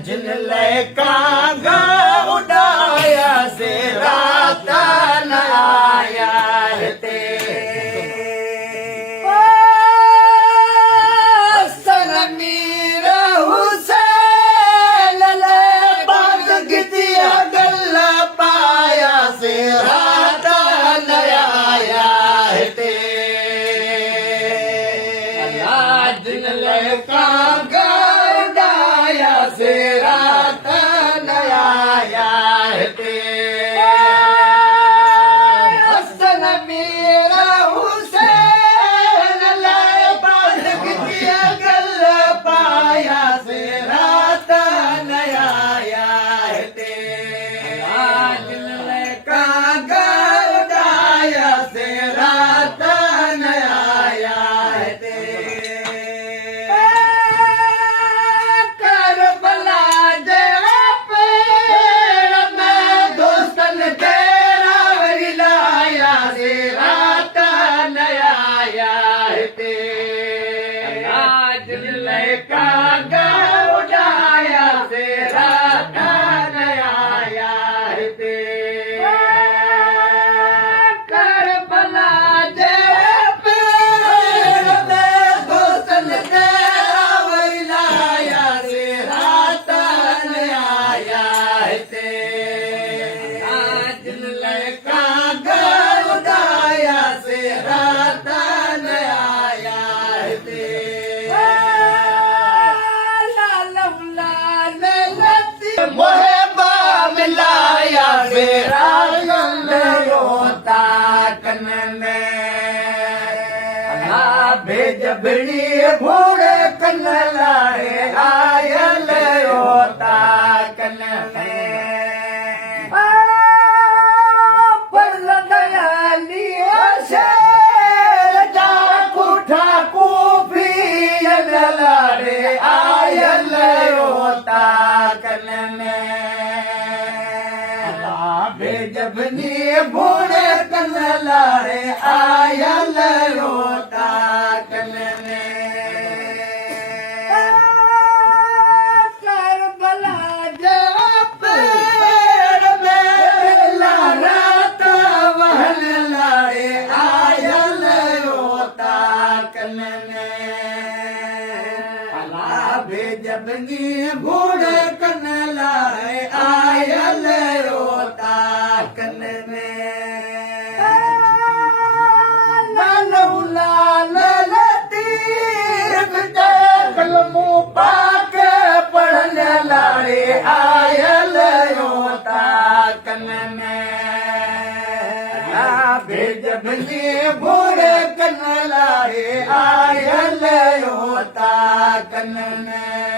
जिन कांगा उड़ाया से रात न आया ते मीर हुसैन बाग गिदिया गल पाया से रात न आया ते जिन कांगा उड़ाया से रात न आया ते हसन मीर हुसैन बाग गिदिया गल पाया से रात न आया ते जिन कांगा उड़ाया से रात न आया ते कांगा उड़ाया से रात न आया ते करबला दे पेड़ में दोस्तन तेरा वैलाया से रात न आया ते कांगा उड़ाया से रात न आया ते मोहबा मिलाया मेरा गल रोता कन में भेज बिड़ी घोड़े कन लाए आयल रोता कन में पर दयाली शेर जा कुठा कूफी लारे आयल रोता कन में जबनी भोरे कन लारे आयल रोता कन में करबला जा पेड़ में लारत वहन लारे आयल रोता कन में जबनी भोरे कन लाए आयल रोता कन में लाल तीर कलमू पाक पढ़ने लाए आयल रोता कन में जबनी भोरे कन लाए आयल रोता कन में